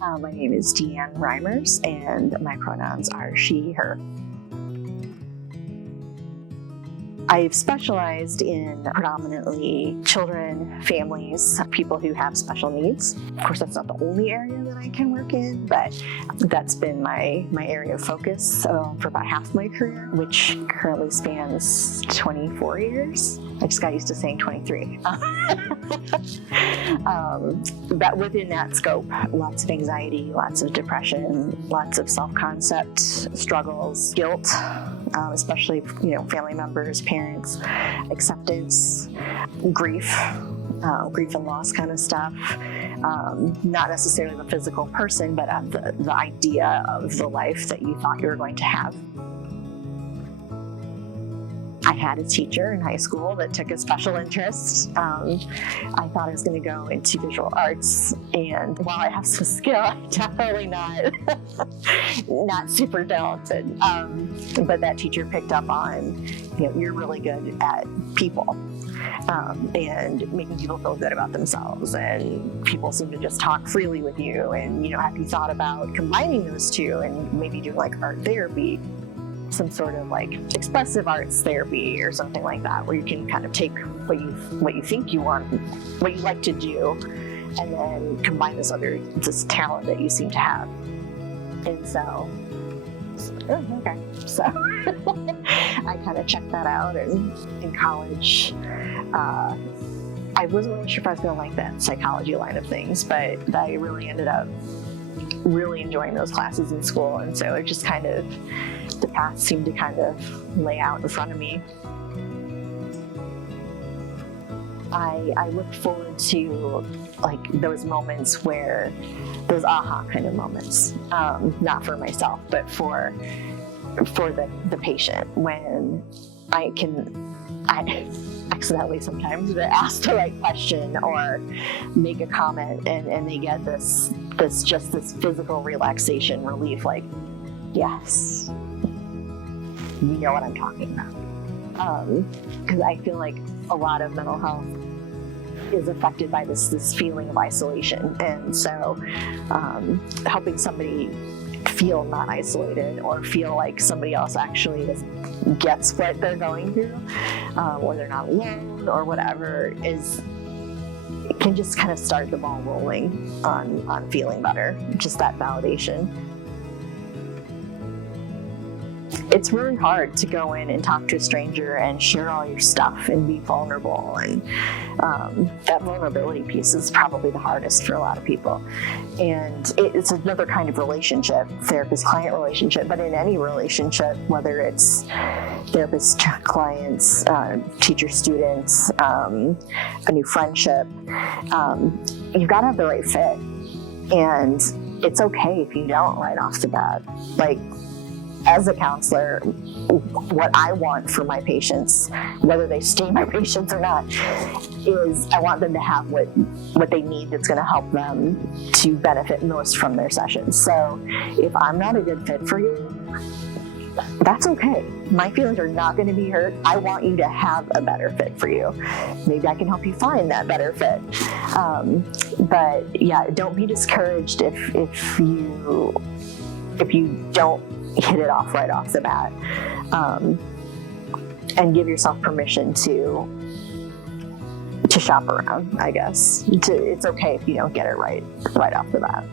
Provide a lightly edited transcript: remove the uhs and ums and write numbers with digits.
My name is DeeAnne Reimers, and my pronouns are she, her. I've specialized in predominantly children, families, people who have special needs. Of course, that's not the only area that I can work in, but that's been my area of focus for about half my career, which currently spans 24 years. I just got used to saying 23. But within that scope, lots of anxiety, lots of depression, lots of self-concept struggles, guilt, especially family members, parents, acceptance, grief and loss kind of stuff. Not necessarily the physical person, but the idea of the life that you thought you were going to have. I had a teacher in high school that took a special interest. I thought I was going to go into visual arts, and while I have some skill, I'm definitely not super talented. But that teacher picked up on, you're really good at people and making people feel good about themselves, and people seem to just talk freely with you. And have you thought about combining those two and maybe doing like art therapy? Some sort of like expressive arts therapy or something like that, where you can kind of take what you think you want, what you like to do, and then combine this talent that you seem to have. And so, okay. So I kind of checked that out, and in college, I wasn't really sure if I was going to like that psychology line of things, but I really ended up really enjoying those classes in school, and so it just kind of, the path seemed to kind of lay out in front of me. I look forward to like those moments where, those aha kind of moments, not for myself, but for the patient, when I accidentally sometimes ask the right question or make a comment, and they get this physical relaxation, relief, like, yes, you know what I'm talking about. Because I feel like a lot of mental health is affected by this feeling of isolation, and so helping somebody feel not isolated, or feel like somebody else actually gets what they're going through, or they're not alone, or whatever, can just kind of start the ball rolling on feeling better, just that validation. It's really hard to go in and talk to a stranger and share all your stuff and be vulnerable, and that vulnerability piece is probably the hardest for a lot of people. And it's another kind of relationship, therapist-client relationship, but in any relationship, whether it's therapists, clients, teacher-students, a new friendship, you've got to have the right fit. And it's okay if you don't right off the bat. Like, as a counselor, what I want for my patients, whether they stay my patients or not, is I want them to have what they need that's going to help them to benefit most from their sessions. So if I'm not a good fit for you, that's okay. My feelings are not going to be hurt. I want you to have a better fit for you. Maybe I can help you find that better fit. But yeah, don't be discouraged if you don't hit it off right off the bat, and give yourself permission to shop around, I guess. It's okay if you don't get it right off the bat.